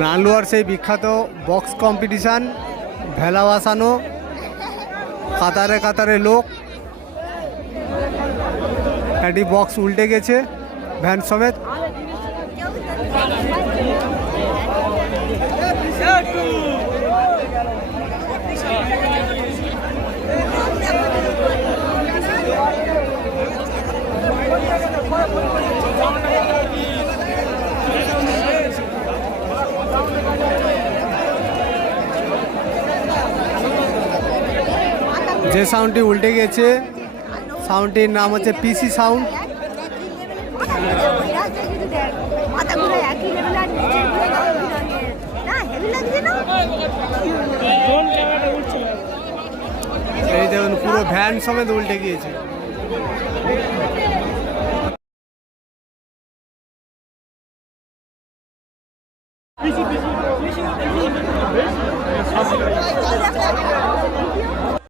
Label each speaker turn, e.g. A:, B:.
A: নালুয়ার সেই বিখ্যাত box competition, ভেলা বাসানো কাতারে কাতারে লোক। একটি বক্স উল্টে গেছে, ভ্যান সমেত। যে সাউন্ডটি উল্টে গেছে, সাউন্ডটির নাম হচ্ছে পিসি সাউন্ড এই দেখুন, পুরো ভ্যান সমেত উল্টে গিয়েছে।